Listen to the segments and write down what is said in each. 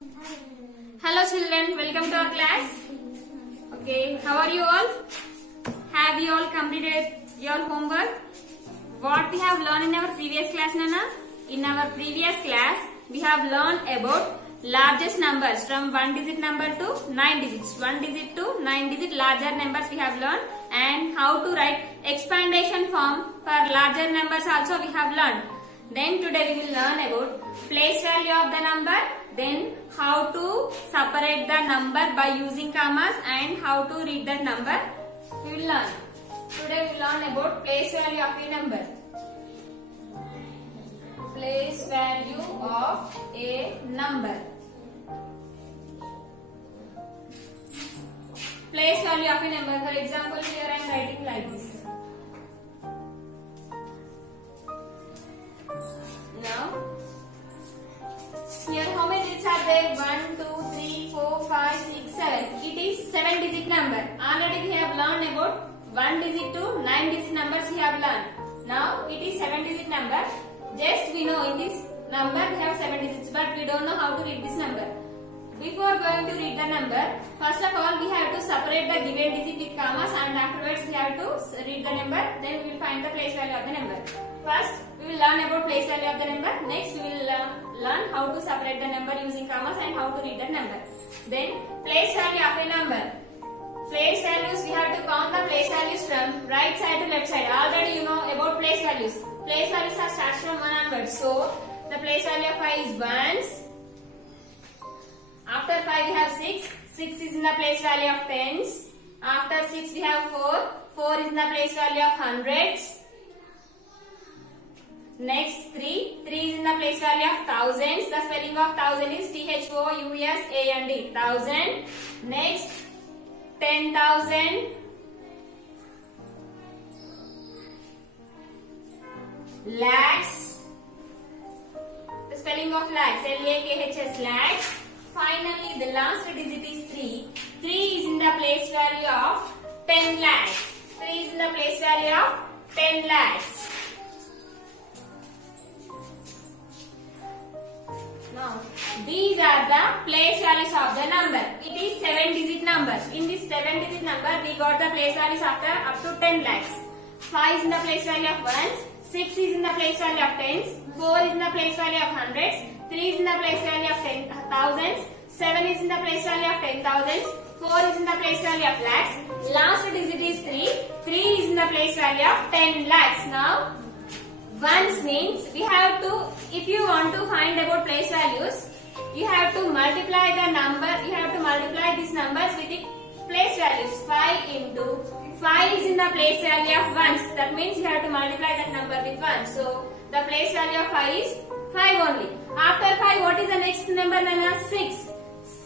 Hello children, welcome to our class. Okay, how are you all? Have you all completed your homework? What we have learned in our previous class, Nana? In our previous class, we have learned about largest numbers from 1 digit number to 9 digits. 1 digit to 9 digit larger numbers we have learned, and how to write expandation form for larger numbers also we have learned. Then today we will learn about place value of the number, then how to separate the number by using commas and how to read that number we will learn. Today we will learn about place value of a number. Place value of a number. Place value of a number. For example, here I am writing like this. Now, here how many digits are there? 1, 2, 3, 4, 5, 6, 7. It is 7 digit number. Already we have learned about 1 digit to 9 digit numbers we have learned. Now it is 7 digit number. Just we know in this number we have 7 digits, but we don't know how to read this number. Before going to read the number, first of all we have to separate the given digit with commas, and afterwards we have to read the number. Then we will find the place value of the number. First we will learn about place value of the number. Next we will learn how to separate the number using commas and how to read the number. Then place value of a number. Place values, we have to count the place values from right side to left side. Already you know about place values. Place values are starts from 1 onwards. So the place value of 5 is ones. After 5 we have 6. 6 is in the place value of tens. After 6 we have 4. 4 is in the place value of hundreds. Next 3. 3 is in the place value of thousands. The spelling of thousand is THOUSAND. Thousand. Next 10,000. Lakhs. The spelling of lakhs, LAKHS, lakhs. Finally, the last digit is 3. 3 is in the place value of 10 lakhs. 3 is in the place value of 10 lakhs. Now, these are the place values of the number. It is 7 digit numbers. In this 7 digit number, we got the place values after up to 10 lakhs. 5 is in the place value of ones. 6 is in the place value of tens. 4 is in the place value of hundreds. 3 is in the place value of thousands. 7 is in the place value of 10,000s. 4 is in the place value of lakhs. Last digit is 3. 3 is in the place value of 10 lakhs. Now, ones means we have to, if you want to find about place values, you have to multiply the number, you have to multiply these numbers with the place values. 5 into 5 is in the place value of ones. That means you have to multiply that number with 1. So, the place value of 5 is 5 only. After 5, what is the next number? Nana? 6.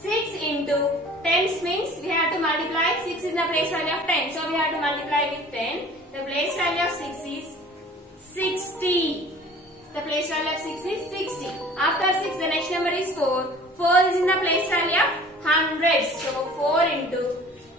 6 into tens means we have to multiply. 6 is in the place value of 10. So, we have to multiply with 10. The place value of 6 is 60. The place value of 6 is 60. After 6, the next number is 4. 4 is in the place value of hundreds. So, 4 into,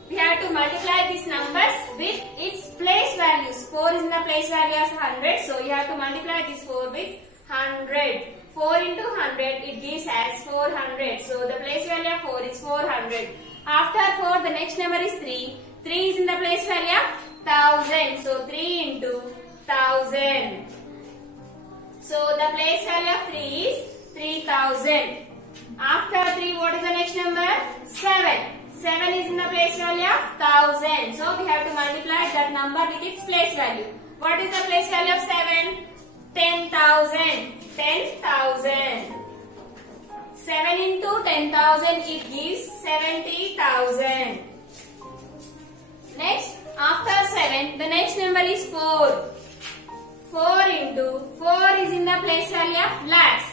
we have to multiply these numbers with its place values. 4 is in the place value of 100. So, you have to multiply this 4 with 100. 4 into 100, it gives as 400. So, the place value of 4 is 400. After 4, the next number is 3. 3 is in the place value of 1000. So, 3 into 1000. So, the place value of 3 is 3000. After 3, what is the next number? 7. 7 is in the place value of 1000. So, we have to multiply that number with its place value. What is the place value of 7? 10,000. 10,000. 7 into 10,000, it gives 70,000. Next, after 7, the next number is 4. 4 into 4 is in the place value of lakhs.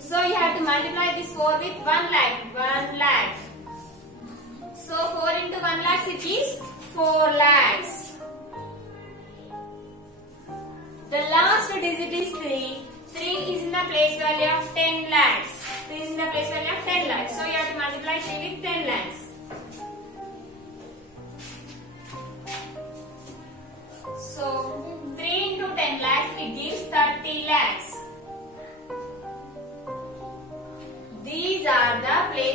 So, you have to multiply this 4 with 1 lakh. 1 lakh. So, 4 into 1 lakhs, it is 4 lakhs. The last digit is 3. 3 is in the place value of 10 lakhs. 3 is in the place value of 10 lakhs. So, you have to multiply 3 with 10 lakhs. So, 3 into 10 lakhs, it gives 30 lakhs. These are the place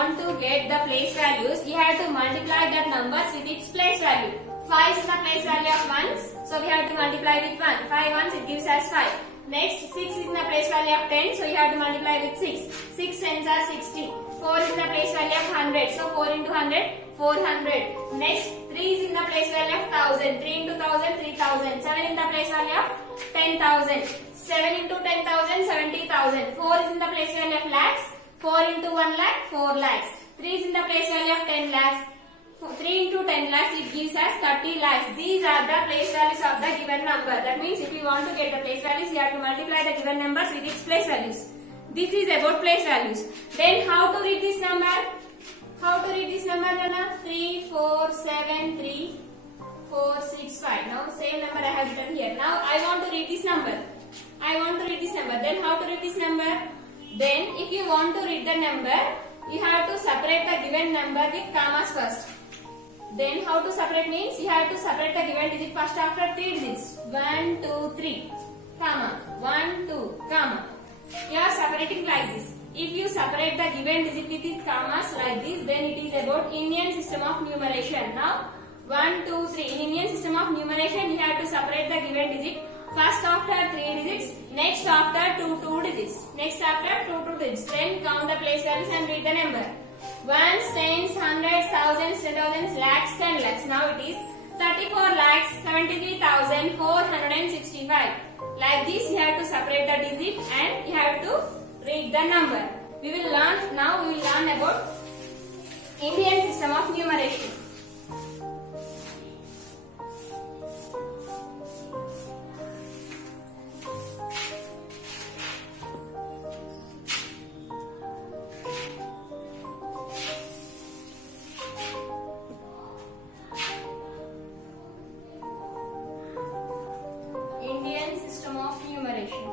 want to get the place values, you have to multiply that numbers with its place value. 5 is the place value of 1s, so we have to multiply with 1. 5 ones, it gives us 5. Next, 6 is in the place value of 10, so you have to multiply with 6. 6 tens are 60. 4 is in the place value of 100, so 4 into 100, 400. Next, 3 is in the place value of 1000. 3 into 1000, 3000. 7 in the place value of 10,000. 7 into 10,000, 70,000. 4 is in the place value of lakhs. 4 into 1 lakh, 4 lakhs. 3 is in the place value of 10 lakhs. 3 into 10 lakhs, it gives us 30 lakhs. These are the place values of the given number. That means if you want to get the place values, you have to multiply the given numbers with its place values. This is about place values. Then how to read this number? How to read this number, Nana? 3, 4, 7, 3, 4, 6, 5. Now same number I have written here. Now I want to read this number. Then how to read this number? Then if you want to read the number, you have to separate the given number with commas first. Then how to separate means you have to separate the given digit first after 3 digits. 1, 2, 3, comma, 1, 2, comma. You are separating like this. If you separate the given digit with its commas like this, then it is about Indian system of numeration. Now 1, 2, 3. In Indian system of numeration, you have to separate the given digit first after 3 digits, next after 2 digits, next after 2 digits. Then count the place values and read the number. Ones, tens, hundreds, thousands, 10,000, lakhs, 10 lakhs. Now it is 34 lakhs 73,465. Like this, you have to separate the digit and you have to read the number. We will learn about Indian system of numeration. Indian system of numeration.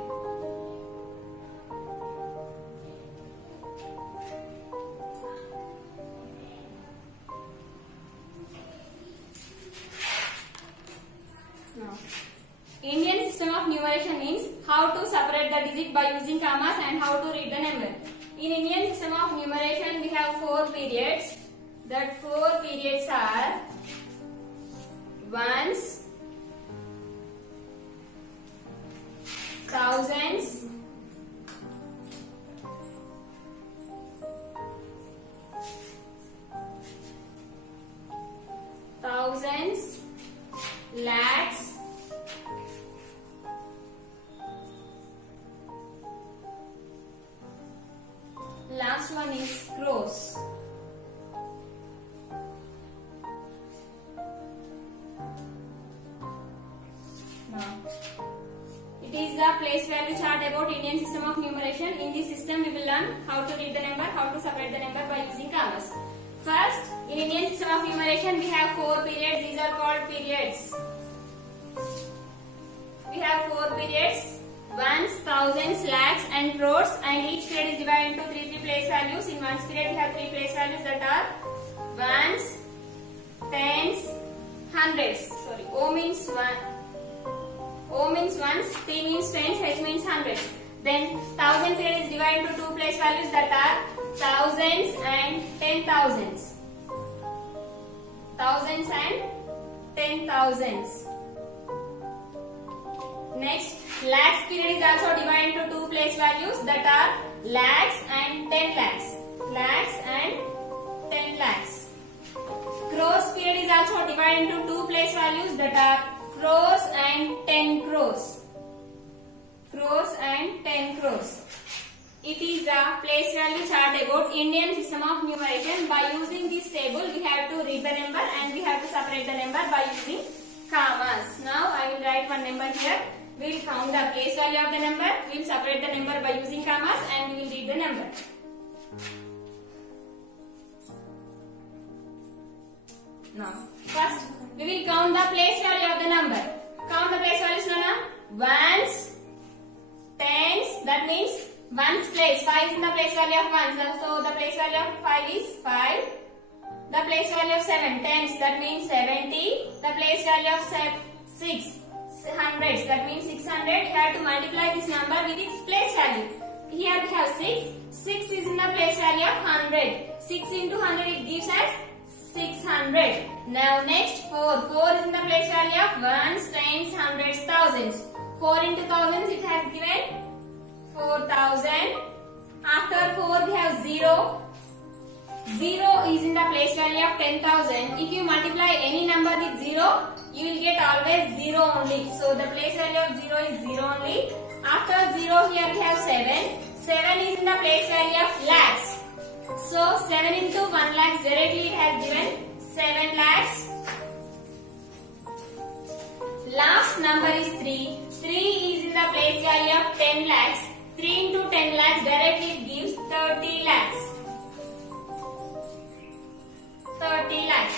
Now, Indian system of numeration means how to separate the digit by using commas and how to read the number. In Indian system of numeration, we have 4 periods. That 4 periods are ones, thousands, lakhs, last one is crores. Now, it is the place value chart about Indian system of numeration. In this system, we will learn how to read the number, how to separate the number by using commas. First, in Indian system of numeration, we have 4 periods. These are called periods. We have 4 periods: ones, thousands, lakhs, and crores. And each period is divided into 3 place values. In ones period, we have 3 place values that are ones, tens, hundreds. Sorry, O means one. O means ones, T means tens, H means hundreds. Then 1000 period is divided into 2 place values that are thousands and 10,000s. Thousands and 10,000s. Next, lakhs period is also divided into 2 place values that are lakhs and 10 lakhs. Lakhs and 10 lakhs. Crores period is also divided into 2 place values that are crores and 10 crores. Crores and 10 crores. It is the place value chart about Indian system of numeration. By using this table, we have to read the number and we have to separate the number by using commas. Now I will write one number here. We will count the place value of the number. We will separate the number by using commas and we will read the number. Now, first we will count the place value of the number. Count the place values, Nana. Ones, tens, that means ones place. 5 is in the place value of ones. So the place value of 5 is 5. The place value of 7, tens, that means 70. The place value of 6, hundreds, that means 600. You have to multiply this number with its place value. Here we have 6. 6 is in the place value of 100. 6 into 100 it gives us 600. Now next 4. 4 is in the place value of ones, tens, hundreds, thousands. 4 into thousands it has given 4000. After 4 we have 0. 0 is in the place value of 10,000. If you multiply any number with 0, you will get always 0 only. So the place value of 0 is 0 only. After 0 here we have 7. 7 is in the place value of lakhs. So 7 into 1 lakhs directly it has given 7 lakhs. Last number is 3. 3 is in the place value of 10 lakhs. 3 into 10 lakhs directly it gives 30 lakhs. 30 lakhs.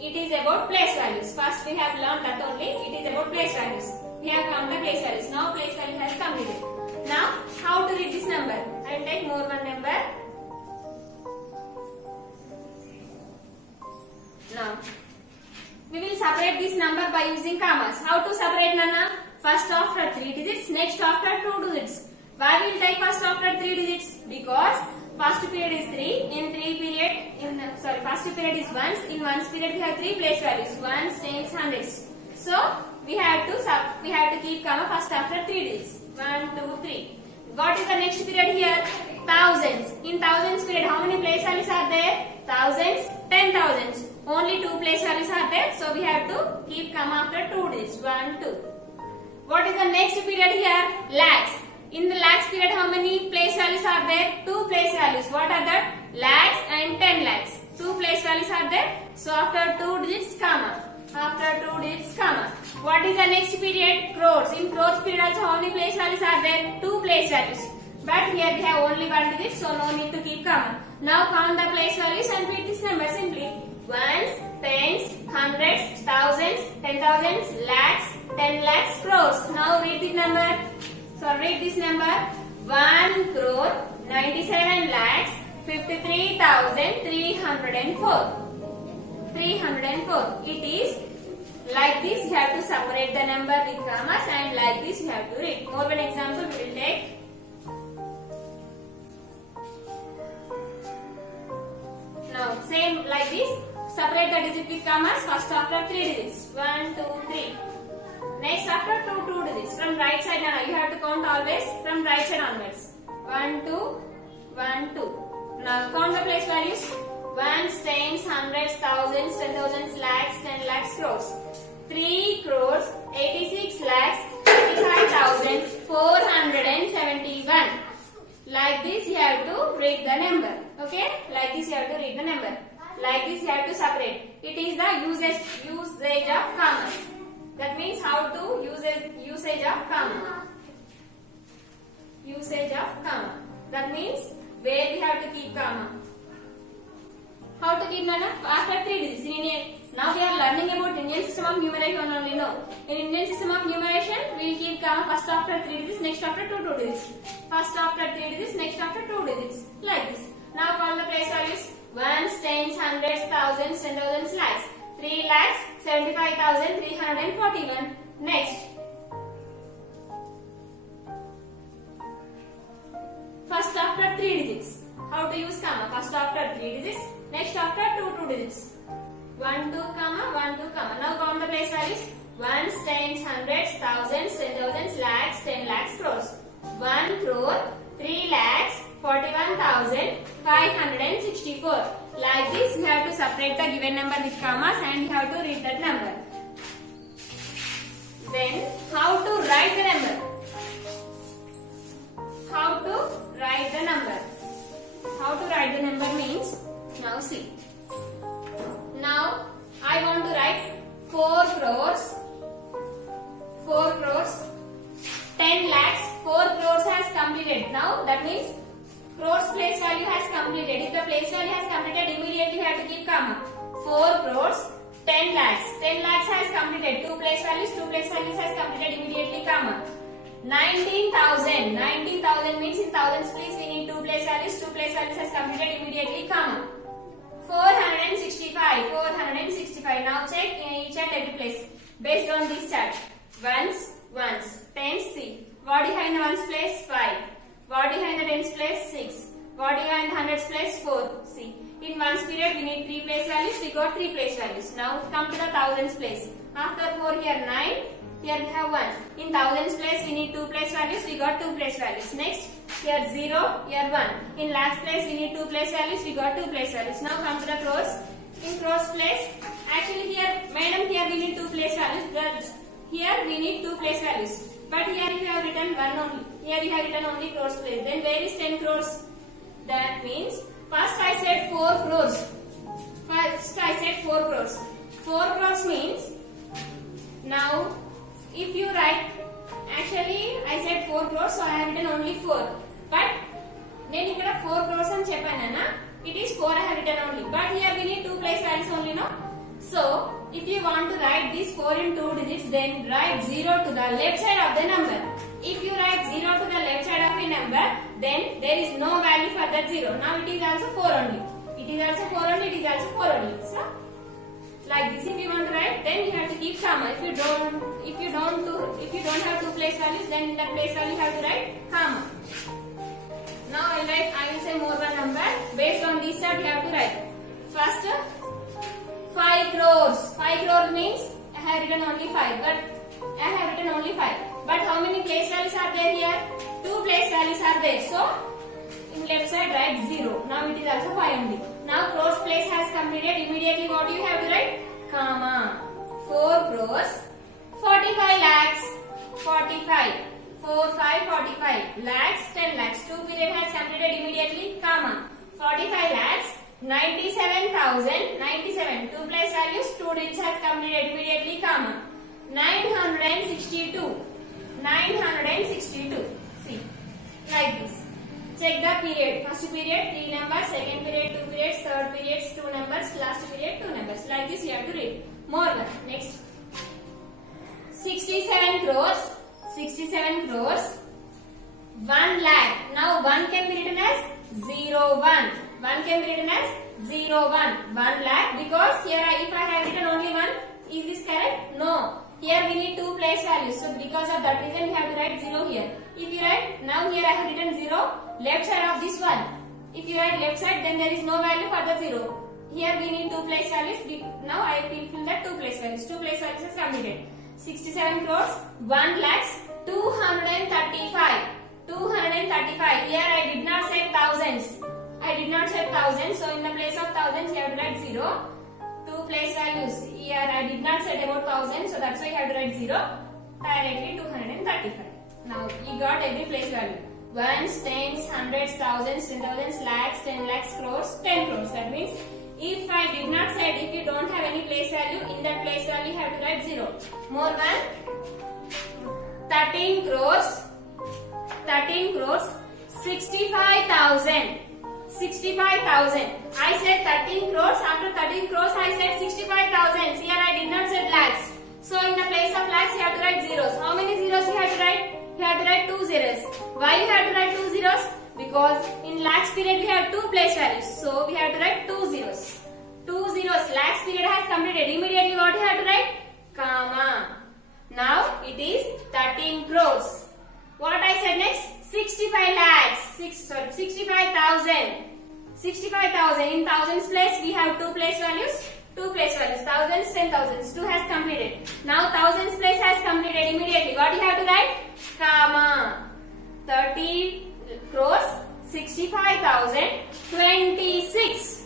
It is about place values. First we have learned that only. It is about place values. We have found the place values. Now place value has completed. Now how to read this number? I will take more one number. Now we will separate this number by using commas. How to separate, Nana? First after 3 digits, next after 2 digits. Why we will take first after 3 digits? Because first period is 3, first period is ones, in ones period we have 3 place values, ones, tens, hundreds. So we have to keep comma first after 3 digits, 1, 2, 3. What is the next period here? Thousands. In thousands period how many place values are there? Thousands, 10,000s. Only 2 place values are there, so we have to keep comma after 2 digits, 1, 2. What is the next period here? Lakhs. In the lakhs period, how many place values are there? 2 place values. What are that? Lakhs and 10 lakhs. 2 place values are there. So after 2 digits, comma. After 2 digits, comma. What is the next period? Crores. In crores period also, how many place values are there? 2 place values. But here we have only 1 digit, so no need to keep comma. Now count the place values and read this number simply. Ones, tens, hundreds, thousands, 10,000s, lakhs, 10 lakhs, crores. Now read the number. So read this number. 1 crore 97 lakhs 53,304. 304. It is like this. You have to separate the number with commas, and like this you have to read. More one example we will take. Now same like this. Separate the digit with commas first after 3 digits. 1, 2, 3. Next after 2 digits. From right side now you have to count always from right side onwards. 1, 2, 1, 2. Now count the place values. Ones, tens, hundreds, thousands, 10,000s, lakhs, 10 lakhs, crores. 3 crores 86 lakhs 85,471. Like this you have to read the number. Okay? Like this you have to read the number. Like this you have to separate. It is the usage of commas. That means how to usage of comma. Usage of comma. That means where we have to keep comma. How to keep, Nana? After 3 digits. Now we are learning about Indian system of numeration only. No. In Indian system of numeration, we will keep comma first after 3 digits, next after 2 digits. First after 3 digits, next after 2 digits. Like this. Now count the place values. Ones, tens, hundreds, thousands, 10,000s, lakhs. 3 lakhs 75,341. Next. First after 3 digits. How to use comma? First after 3 digits, next after 2 digits. 1, 2, comma, 1, 2, comma. Now count the place values. Ones, tens, hundreds, thousands, 10,000s, lakhs, 10 lakhs, crores. 1 crore 3 lakhs 41,564. Like this, you have to separate the given number with commas and you have to read that number. Then, how to write the number? How to write the number? How to write the number means, now see. Now, I want to write 4 crores, 10 lakhs, 4 crores has completed. Now, that means crores place value has completed. If the place value has completed, immediately you have to keep comma. 4 crores, 10 lakhs. 10 lakhs has completed. 2 place values has completed, immediately comma. 19,000. 19,000 means in thousands please we need 2 place values. 2 place values has completed, immediately comma. 465. Now check in each and every place based on this chart. Ones, tens, see. What do you have in the ones place? 5. What do you have in the tens place? 6. What do you have in hundreds place? 4. See, in ones period we need 3 place values. We got 3 place values. Now come to the thousands place. After 4 here 9. Here we have 1. In thousands place we need 2 place values. We got 2 place values. Next here 0. Here 1. In lakhs place we need 2 place values. We got 2 place values. Now come to the crores. In crores place, actually here, madam, here we need 2 place values. But here we need 2 place values. But here you have written 1 only. Here you have written only crores place. Then where is 10 crores? That means first I said 4 crores. First I said 4 crores. 4 crores means now if you write, actually I said 4 crores, so I have written only 4. But then here 4 crores and chepana. It is 4 I have written only. But here we need 2 place values only, no? So if you want to write this 4 in 2 digits, then write 0 to the left side of the number. If you write 0 to the left side of a number, then there is no value for that 0. Now it is also 4 only. It is also 4 only, it is also 4 only. So like this, if you want to write, then you have to keep comma. If you don't have 2 place values, then in that place value you have to write comma. Now I will say more one number. Based on this step you have to write. First 5 crores. 5 crores means I have written only 5. But how many place values are there here? 2 place values are there. So in left side write 0. Now it is also 5 only. Now crores place has completed. Immediately what do you have to write? Comma. 4 crores 45 lakhs. 45. 4, 5, 45. Lakhs, 10 lakhs. 2 period has completed immediately. Comma. 45 lakhs. 97,000. 97. 2 place values. 2 digits has completed immediately. Comma. 962. 962. See. Like this. Check the period. First period 3 numbers. Second period 2 periods. Third period 2 numbers. Last period 2 numbers. Like this you have to read. More one. Next. 67 crores. 67 crores 1 lakh. Now 1 can be written as 0, 1. 1 can be written as 0, 1. 1 lakh, because here if I have written only 1, is this correct? No. Here we need 2 place values. So because of that reason we have to write 0 here. If you write, now here I have written 0, left side of this one. If you write left side, then there is no value for the 0. Here we need 2 place values. Now I will fill that 2 place values. 2 place values is completed. 67 crores 1 lakhs 235. 235. Here I did not say thousands. I did not say thousands. So in the place of thousands you have to write 0. 2 place values. Here I did not say about thousands. So that's why you have to write 0. Directly 235. Now you got every place value. Ones, tens, hundreds, thousands, 10,000, lakhs, 10 lakhs, crores, 10 crores. That means if I did not say, if you don't have any place value, in that place value you have to write 0. More one. 13 crores 65,000. 65,000. I said 13 crores. After 13 crores I said 65,000. Here I did not say lakhs. So in the place of lakhs you have to write zeros. How many zeros you have to write? You have to write 2 zeros. Why you have to write 2 zeros? Because in lakhs period we have 2 place values. So we have to write 2 zeros. 2 zeros. Lakhs period has completed. Immediately what you have to write? Comma. Now it is 13 crores. What I said next? 65 lakhs. 65,000. 65,000. In thousands place we have 2 place values. 2 place values. Thousands, 10,000s. 2 has completed. Now thousands place has completed immediately. What you have to write? Comma. 30 crores 65,000 26.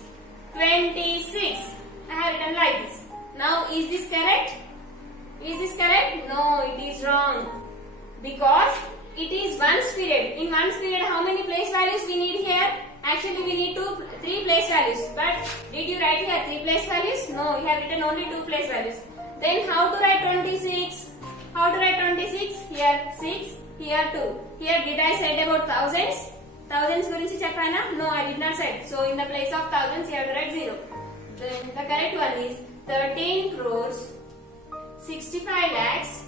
26. I have written like this. Now is this correct? Is this correct? No, it is wrong. Because it is ones period. In ones period how many place values we need here? Actually we need 3 place values. But did you write here 3 place values? No, you have written only 2 place values. Then how to write 26? How to write 26? Here 6, here 2. Here did I say about thousands? Thousands gurinchi cheppana? No, I did not say. So in the place of thousands you have to write 0. Then the correct one is 13 crores 65 lakhs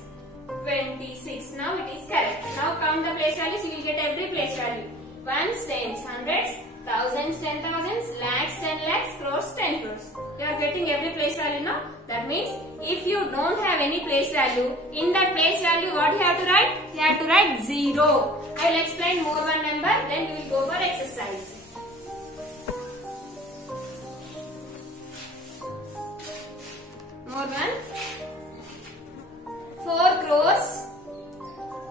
26. Now it is correct. Now count the place values. You will get every place value. Ones, tens, hundreds, thousands, 10,000s, lakhs, 10 lakhs, crores, 10 crores. You are getting every place value now. That means if you don't have any place value, in that place value what you have to write? You have to write 0. I will explain more one number, then we will go for exercise. one. 4 crores.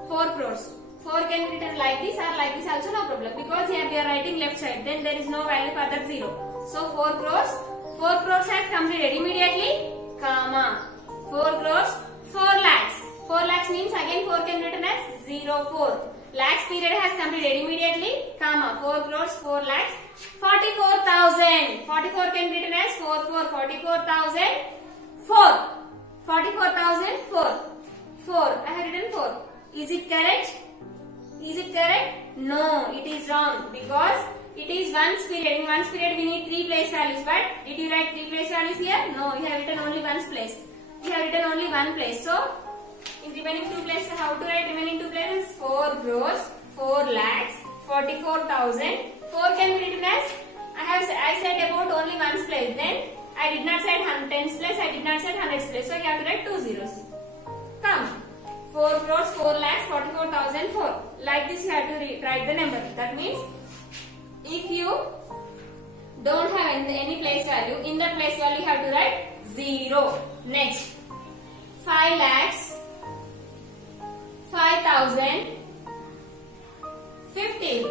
4 crores. 4 can be written like this or like this also, no problem. Because here we are writing left side. Then there is no value for that 0. So 4 crores. 4 crores has completed immediately. Comma. 4 crores. 4 lakhs. 4 lakhs means again 4 can be written as 04. Lakhs period has completed immediately. Comma. 4 crores. 4 lakhs. 44,000. 44 can be written as 44. 44,000. 4. 44,000. 4. 4. I have written 4. Is it correct? Is it correct? No, it is wrong because it is ones period. In ones period we need 3 place values. But did you write 3 place values here? No, you have written only ones place. You have written only one place. So, in remaining 2 places, how to write remaining 2 places? 4 crores, 4 lakhs, 44,000. 4 can be written as I said about only ones place. Then I did not say tens place. I did not say hundreds place. So you have to write 2 zeros. Come. 4 crores, 4 lakhs, 44,000, 4. Like this you have to write the number. That means if you don't have any place value, in that place value you have to write 0. Next, 5 lakhs, 5,000, 15,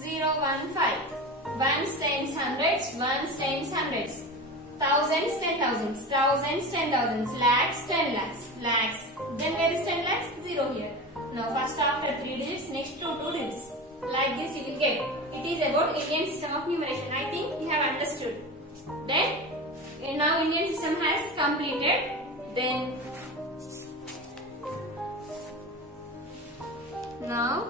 0, 1, 5. Ones, tens, hundreds, ones, tens, hundreds. Thousands, 10,000s, thousands, 10,000s, lakhs, 10 lakhs, lakhs. Then where is 10 lakhs? 0 here. Now first after 3 digits, next to 2 digits. Like this you will get. It is about Indian system of numeration. I think you have understood. Then now Indian system has completed. Then now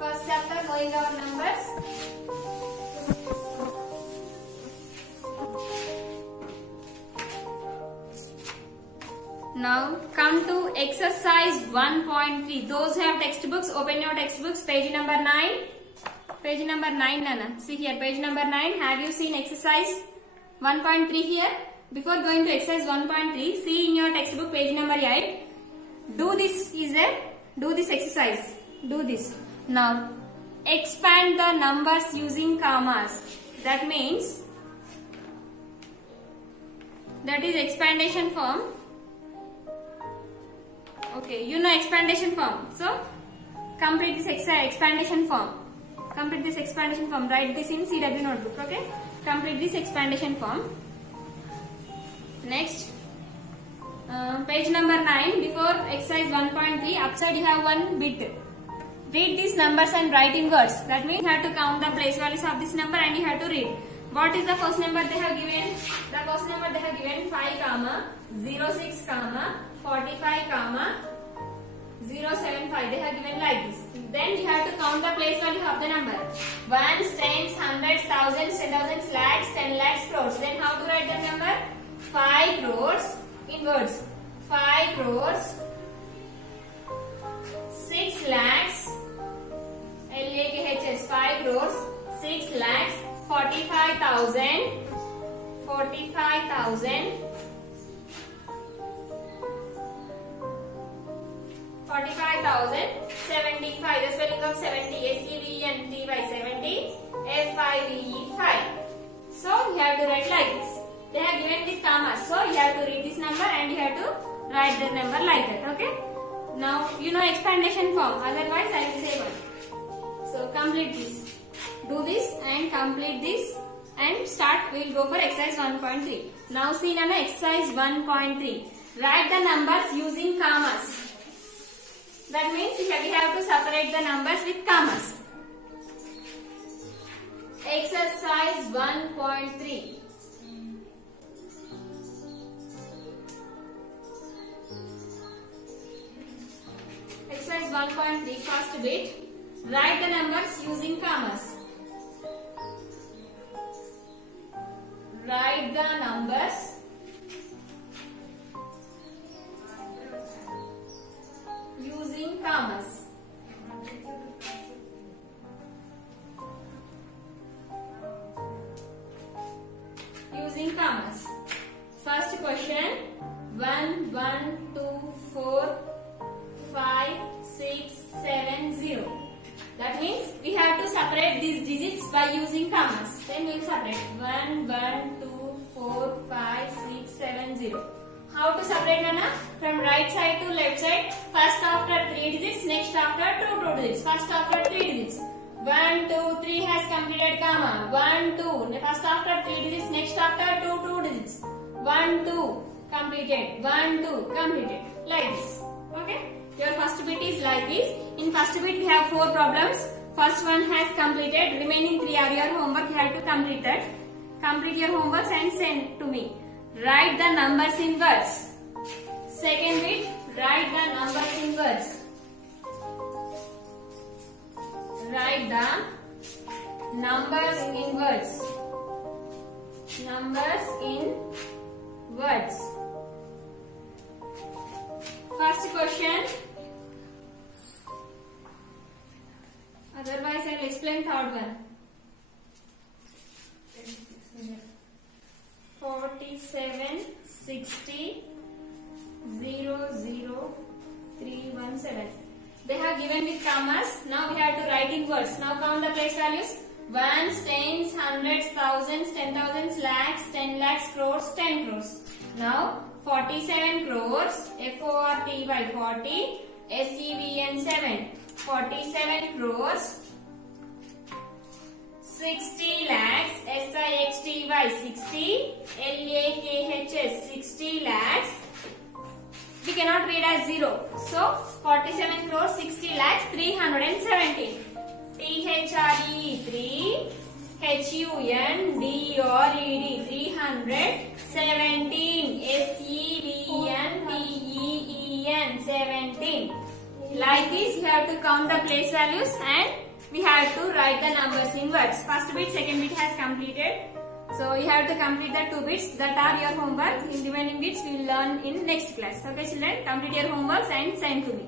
first chapter, knowing our numbers. Now come to exercise 1.3. Those who have textbooks, open your textbooks, page number 9. Page number 9, Nana. See here, page number 9. Have you seen exercise 1.3 here? Before going to exercise 1.3, see in your textbook, page number 8. Do this exercise. Do this. Now, expand the numbers using commas. That means, that is expandation form. Okay, you know expandation form. So, complete this expandation form. Complete this expandation form. Write this in CW notebook. Okay? Complete this expandation form. Next, page number 9. Before exercise 1.3, upside you have one bit. Read these numbers and write in words. That means you have to count the place values of this number and you have to read. What is the first number they have given? The first number they have given 5, 06, 45, 075. They have given like this. Then you have to count the place value of the number. Ones, tens, hundreds, thousands, 10,000, lakhs, 10 lakhs, crores. Then how to write the number? 5 crores in words. 5 crores, 6 lakhs, LAKHS, 5 crores, 6 lakhs, 45,000, 45,000, 75. The spelling of 70, SEVENTY, 70, FIVE, 5. So you have to write like this. They have given with commas. So you have to read this number and you have to write the number like that. Okay. Now you know expandation form. Otherwise I will say one. So complete this. Do this and complete this and start. We will go for exercise 1.3. Now see Nana, exercise 1.3. Write the numbers using commas. That means we have to separate the numbers with commas. Exercise 1.3. Exercise 1.3, first bit. Write the numbers using commas. Write the numbers using commas. Using commas. First question. 1, 1, 2, 4, 5, 6, 7, 0. That means we have to separate separate these digits by using commas. Then we will separate 1, 1, 2, 4, 5, 6, 7, 0. How to separate, Nana? From right side to left side. First after 3 digits, next after 2 digits. First after 3 digits. 1, 2, 3 has completed comma. 1, 2. First after 3 digits, next after 2 digits. 1, 2 completed. 1, 2 completed. Like this. Okay? Your first bit is like this. In first bit we have 4 problems. First one has completed. Remaining 3 are your homework. You have to complete that. Complete your homework and send to me. Write the numbers in words. Second bit, write the numbers in words. Write the numbers in words. Numbers in words. First question. Otherwise, I will explain third one. 47, 60, 0, 0, 317. They have given with commas. Now we have to write in words. Now count the place values. Ones, tens, hundreds, thousands, 10,000s, lakhs, 10 lakhs, crores, 10 crores. Now 47 crores, F-O-R-T-Y 40, S-E-V-N 7. 47 crores. 60 lakhs, S-I-X-T-Y 60, L-A-K-H-S 60 lakhs. We cannot read as 0. So 47 crores, 60 lakhs, 317. T-H-R-E 3, H-U-N-D-R-E-D 317, S-E-V-N-T-E-E-N 17. Like this you have to count the place values and we have to write the numbers in words. First bit, second bit has completed. So you have to complete the 2 bits that are your homework. In remaining bits we will learn in next class. Okay children, complete your homeworks and send to me.